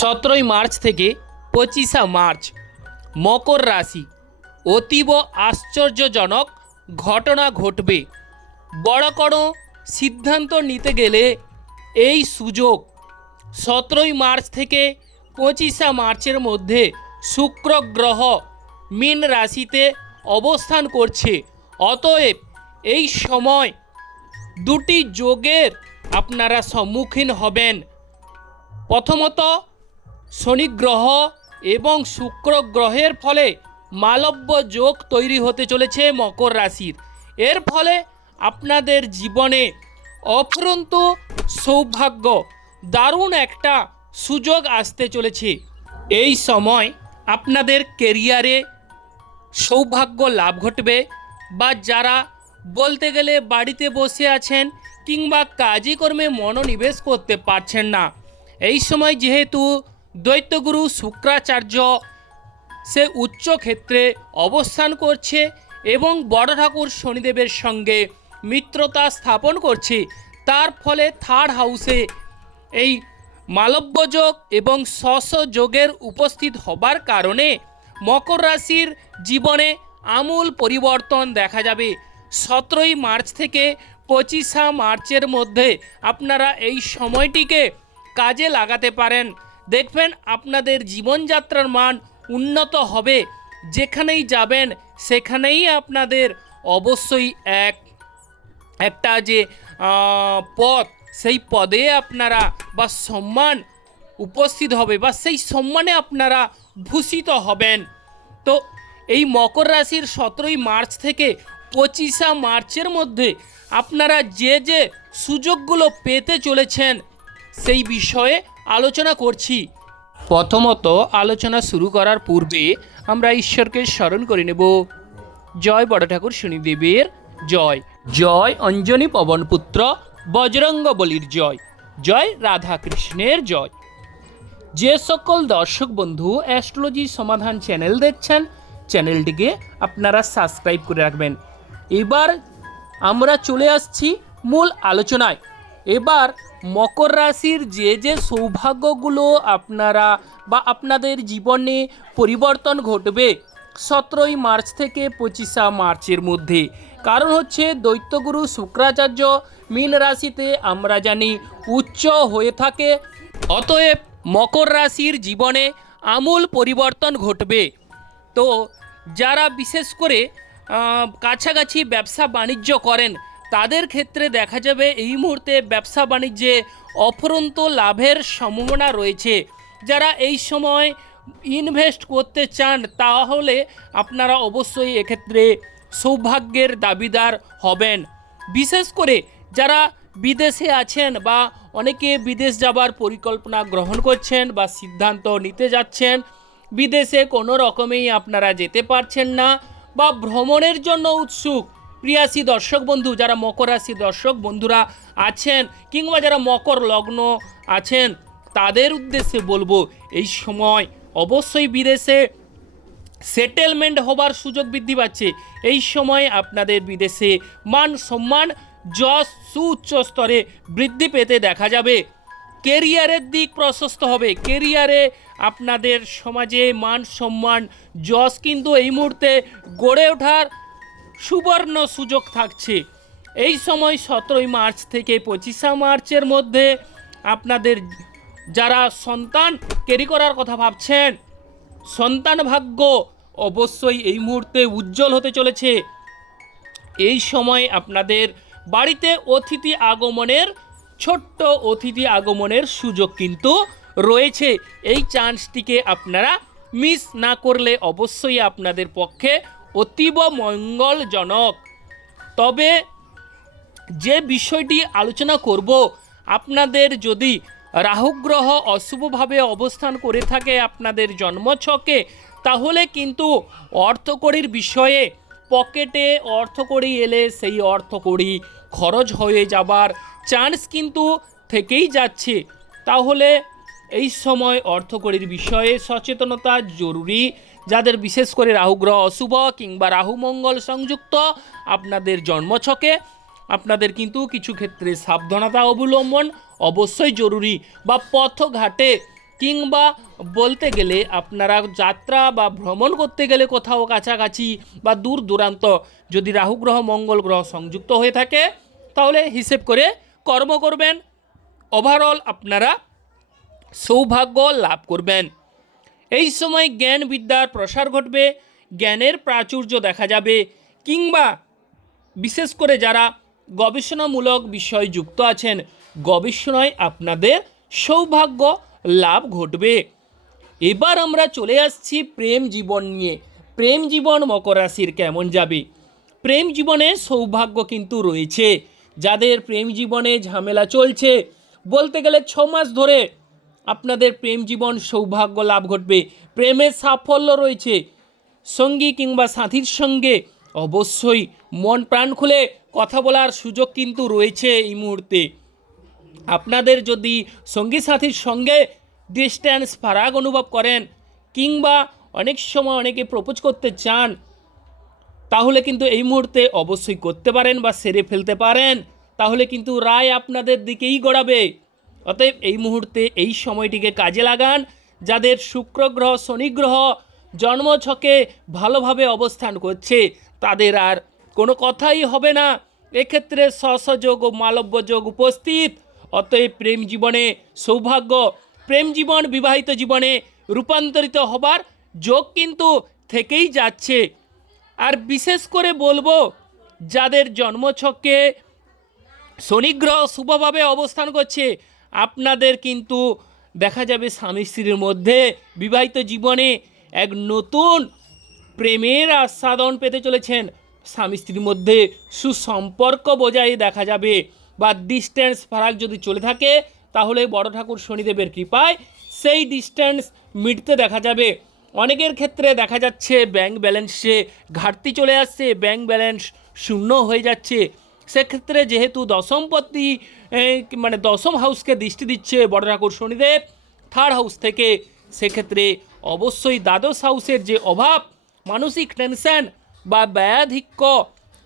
17 March থেকে 25 March মকর রাশি অতীব আশ্চর্যজনক ঘটনা ঘটবে। বড় কোনো সিদ্ধান্ত নিতে গেলে এই সুযোগ 17 মার্চ থেকে 25 মার্চের মধ্যে শুক্র গ্রহ মীন রাশিতে অবস্থান করছে। অতএব এই সময় দুটি যোগের আপনারা সম্মুখীন হবেন। প্রথমত শনি গ্রহ এবং শুক্র গ্রহের ফলে মালব্য যোগ তৈরি হতে চলেছে মকর রাশির। এর ফলে আপনাদের জীবনে অফুরন্ত সৌভাগ্য, দারুণ একটা সুযোগ আসতে চলেছে। এই সময় আপনাদের কেরিয়ারে সৌভাগ্য লাভ ঘটবে, বা যারা বলতে গেলে বাড়িতে বসে আছেন কিংবা কাজে কর্মে মনোনিবেশ করতে পারছেন না, এই সময় যেহেতু দৈত্যগুরু শুক্রাচার্য সে উচ্চ ক্ষেত্রে অবস্থান করছে এবং বড় ঠাকুর শনিদেবের সঙ্গে মিত্রতা স্থাপন করছে, তার ফলে থার্ড হাউসে এই মালব্য যোগ এবং শশ যোগের উপস্থিত হবার কারণে মকর রাশির জীবনে আমূল পরিবর্তন দেখা যাবে। 17 মার্চ থেকে 25 মার্চের মধ্যে আপনারা এই সময়টিকে কাজে লাগাতে পারেন। দেখবেন আপনাদের জীবনযাত্রার মান উন্নত হবে। যেখানেই যাবেন সেখানেই আপনাদের অবশ্যই একটা যে পদ, সেই পদে আপনারা বা সম্মান উপস্থিত হবে, বা সেই সম্মানে আপনারা ভূষিত হবেন। তো এই মকর রাশির 17 মার্চ থেকে 25 মার্চের মধ্যে আপনারা যে যে সুযোগগুলো পেতে চলেছেন সেই বিষয়ে আলোচনা করছি। প্রথমত আলোচনা শুরু করার পূর্বে আমরা ঈশ্বরকে স্মরণ করে নেব। জয় বড় ঠাকুর শনিদেবের জয়, জয় অঞ্জনী পবনপুত্র বজরঙ্গ বলির জয়, জয় রাধা কৃষ্ণের জয়। যে সকল দর্শক বন্ধু অ্যাস্ট্রোলজি সমাধান চ্যানেল দেখছেন, চ্যানেলটিকে আপনারা সাবস্ক্রাইব করে রাখবেন। এবার আমরা চলে আসছি মূল আলোচনায়। এবার মকর রাশির যে যে সৌভাগ্যগুলো আপনারা বা আপনাদের জীবনে পরিবর্তন ঘটবে 17 মার্চ থেকে 25 মার্চের মধ্যে, কারণ হচ্ছে দৈত্যগুরু শুক্রাচার্য মীন রাশিতে আমরা জানি উচ্চ হয়ে থাকে। অতএব মকর রাশির জীবনে আমূল পরিবর্তন ঘটবে। তো যারা বিশেষ করে কাছাকাছি ব্যবসা বাণিজ্য করেন তাদের ক্ষেত্রে দেখা যাবে এই মুহূর্তে ব্যবসা বাণিজ্যে অফুরন্ত লাভের সম্ভাবনা রয়েছে। যারা এই সময় ইনভেস্ট করতে চান তাহলে আপনারা অবশ্যই এক্ষেত্রে সৌভাগ্যের দাবিদার হবেন। বিশেষ করে যারা বিদেশে আছেন বা অনেকে বিদেশ যাবার পরিকল্পনা গ্রহণ করছেন বা সিদ্ধান্ত নিতে যাচ্ছেন, বিদেশে কোনো রকমেই আপনারা যেতে পারছেন না বা ভ্রমণের জন্য উৎসুক প্রিয়াসী দর্শক বন্ধু, যারা মকর রাশি দর্শক বন্ধুরা আছেন কিংবা যারা মকর লগ্ন আছেন, তাদের উদ্দেশ্যে বলবো এই সময় অবশ্যই বিদেশে সেটেলমেন্ট হবার সুযোগ বৃদ্ধি পাচ্ছে। এই সময় আপনাদের বিদেশে মান সম্মান যশ সুউচ্চ স্তরে বৃদ্ধি পেতে দেখা যাবে। কেরিয়ারের দিক প্রশস্ত হবে। কেরিয়ারে আপনাদের সমাজে মান সম্মান যশ কিন্তু এই মুহূর্তে গড়ে ওঠার সুবর্ণ সুযোগ থাকছে। এই সময় 17 মার্চ থেকে 25 মার্চের মধ্যে আপনাদের যারা সন্তান ক্যারি করার কথা ভাবছেন, সন্তান ভাগ্য অবশ্যই এই মুহূর্তে উজ্জ্বল হতে চলেছে। এই সময় আপনাদের বাড়িতে ছোট্ট অতিথি আগমনের সুযোগ কিন্তু রয়েছে। এই চান্সটিকে আপনারা মিস না করলে অবশ্যই আপনাদের পক্ষে অতীব মঙ্গলজনক। তবে যে বিষয়টি আলোচনা করব, আপনাদের যদি রাহুগ্রহ অশুভভাবে অবস্থান করে থাকে আপনাদের জন্মছকে, তাহলে কিন্তু অর্থকড়ির বিষয়ে পকেটে অর্থকড়ি এলে সেই অর্থকড়ি খরচ হয়ে যাবার চান্স কিন্তু থেকেই যাচ্ছে। তাহলে এই সময় অর্থকড়ির বিষয়ে সচেতনতা জরুরি। যাদের বিশেষ করে রাহুগ্রহ অশুভ কিংবা রাহু মঙ্গল সংযুক্ত আপনাদের জন্মছকে, আপনাদের কিন্তু কিছু ক্ষেত্রে সাবধানতা অবলম্বন অবশ্যই জরুরি। বা পথঘাটে কিংবা বলতে গেলে আপনারা যাত্রা বা ভ্রমণ করতে গেলে কোথাও কাছাকাছি বা দূর দূরান্ত যদি রাহু গ্রহ মঙ্গল গ্রহ সংযুক্ত হয়ে থাকে তাহলে হিসেব করে কর্ম করবেন। ওভারঅল আপনারা সৌভাগ্য লাভ করবেন। এই সময় জ্ঞান বিদ্যার প্রসার ঘটবে, জ্ঞানের প্রাচুর্য দেখা যাবে, কিংবা বিশেষ করে যারা গবেষণামূলক বিষয় যুক্ত আছেন গবেষণায় আপনাদের সৌভাগ্য লাভ ঘটবে। এবার আমরা চলে আসছি প্রেম জীবন নিয়ে। প্রেম জীবন মকর রাশির কেমন যাবে? প্রেম জীবনে সৌভাগ্য কিন্তু রয়েছে। যাদের প্রেম জীবনে ঝামেলা চলছে, বলতে গেলে 6 মাস ধরে আপনাদের প্রেম জীবন সৌভাগ্য লাভ ঘটবে, প্রেমের সাফল্য রয়েছে। সঙ্গী কিংবা সাথীর সঙ্গে অবশ্যই মন প্রাণ খুলে কথা বলার সুযোগ কিন্তু রয়েছে এই মুহূর্তে। আপনাদের যদি সঙ্গী সাথীর সঙ্গে ডিস্ট্যান্স ফারাক অনুভব করেন, কিংবা অনেক সময় অনেকে প্রপোজ করতে চান, তাহলে কিন্তু এই মুহূর্তে অবশ্যই করতে পারেন বা সেরে ফেলতে পারেন। তাহলে কিন্তু রায় আপনাদের দিকেই গড়াবে। অতএব এই মুহূর্তে এই সময়টিকে কাজে লাগান। যাদের শুক্র গ্রহ শনি গ্রহ জন্মছকে ভালোভাবে অবস্থান করছে তাদের আর কোনো কথাই হবে না। এক্ষেত্রে সহযোগ ও মালব্য যোগ উপস্থিত। অতএব প্রেম জীবনে সৌভাগ্য, প্রেম জীবন বিবাহিত জীবনে রূপান্তরিত হবার যোগ কিন্তু থেকেই যাচ্ছে। আর বিশেষ করে বলবো, যাদের জন্মছকে শনি গ্রহ শুভভাবে অবস্থান করছে আপনাদের কিন্তু দেখা যাবে স্বামী স্ত্রীর মধ্যে বিবাহিত জীবনে এক নতুন প্রেমের আস্বাদন পেতে চলেছেন। স্বামী স্ত্রীর মধ্যে সুসম্পর্ক বজায় দেখা যাবে। বা ডিস্ট্যান্স ফারাক যদি চলে থাকে তাহলে বড় ঠাকুর শনিদেবের কৃপায় সেই ডিস্ট্যান্স মিটতে দেখা যাবে। অনেকের ক্ষেত্রে দেখা যাচ্ছে ব্যাংক ব্যালেন্সে ঘাটতি চলে আসছে, ব্যাংক ব্যালেন্স শূন্য হয়ে যাচ্ছে। সেক্ষেত্রে যেহেতু দশমপতি মানে দশম হাউসকে দৃষ্টি দিচ্ছে বড় ঠাকুর শনিদেব 3rd হাউস থেকে, সেক্ষেত্রে অবশ্যই দ্বাদশ হাউসের যে অভাব, মানসিক টেনশন বা ব্যয়াধিক্য,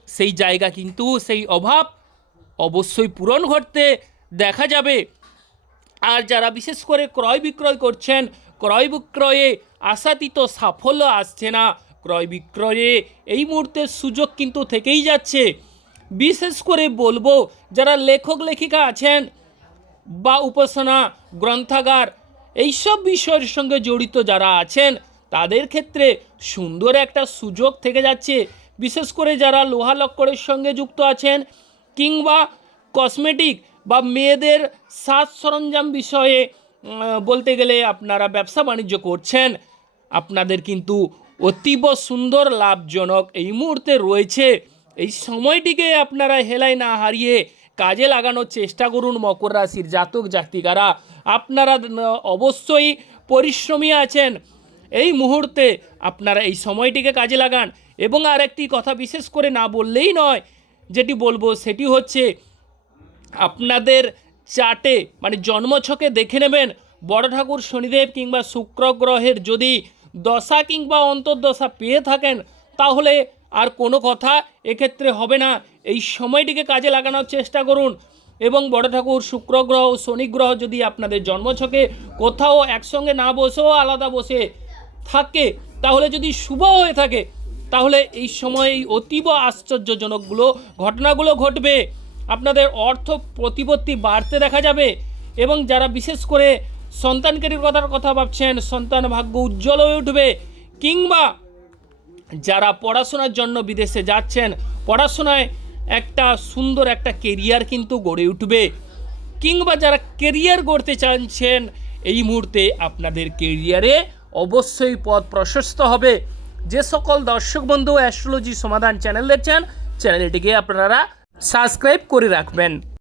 সেই জায়গা কিন্তু সেই অভাব অবশ্যই পূরণ ঘটতে দেখা যাবে। আর যারা বিশেষ করে ক্রয় বিক্রয় করছেন, ক্রয় বিক্রয়ে আশাতীত সাফল্য আসছে না, ক্রয় বিক্রয়ে এই মুহূর্তে সুযোগ কিন্তু থেকেই যাচ্ছে। বিশেষ করে বলবো, যারা লেখক লেখিকা আছেন বা উপাসনা গ্রন্থাগার এইসব বিষয়ের সঙ্গে জড়িত যারা আছেন তাদের ক্ষেত্রে সুন্দর একটা সুযোগ থেকে যাচ্ছে। বিশেষ করে যারা লোহা লক্করের সঙ্গে যুক্ত আছেন, কিংবা কসমেটিক বা মেয়েদের সাজ সরঞ্জাম বিষয়ে বলতে গেলে আপনারা ব্যবসা বাণিজ্য করছেন, আপনাদের কিন্তু অতীব সুন্দর লাভজনক এই মুহূর্তে রয়েছে। এই সময়টিকে আপনারা হেলায় না হারিয়ে কাজে লাগানোর চেষ্টা করুন। মকর রাশির জাতক জাতিকারা আপনারা অবশ্যই পরিশ্রমী আছেন, এই মুহূর্তে আপনারা এই সময়টিকে কাজে লাগান। এবং আর একটি কথা বিশেষ করে না বললেই নয়, যেটি বলবো সেটি হচ্ছে আপনাদের চার্টে মানে জন্মছকে দেখে নেবেন বড় ঠাকুর শনিদেব কিংবা শুক্র গ্রহের যদি দশা কিংবা অন্তর্দশা পেয়ে থাকেন তাহলে আর কোনো কথা এক্ষেত্রে হবে না। এই সময়টিকে কাজে লাগানোর চেষ্টা করুন। এবং বড় ঠাকুর শুক্র গ্রহ শনি গ্রহ যদি আপনাদের জন্মছকে কোথাও একসঙ্গে না বসেও আলাদা বসে থাকে, তাহলে যদি শুভ হয়ে থাকে তাহলে এই সময় এই অতীব আশ্চর্যজনকগুলো ঘটনাগুলো ঘটবে। আপনাদের অর্থ প্রতিপত্তি বাড়তে দেখা যাবে। এবং যারা বিশেষ করে সন্তানকারীর কথা ভাবছেন, সন্তান ভাগ্য উজ্জ্বল হয়ে উঠবে। কিংবা যারা পড়াশোনার জন্য বিদেশে যাচ্ছেন, পড়াশোনায় একটা সুন্দর একটা কেরিয়ার কিন্তু গড়ে উঠবে। কিংবা যারা কেরিয়ার গড়তে চাইছেন, এই মুহূর্তে আপনাদের কেরিয়ারে অবশ্যই পথ প্রশস্ত হবে। যে সকল দর্শক বন্ধু অ্যাস্ট্রোলজি সমাধান চ্যানেল দেখছেন, চ্যানেলটিকে আপনারা সাবস্ক্রাইব করে রাখবেন।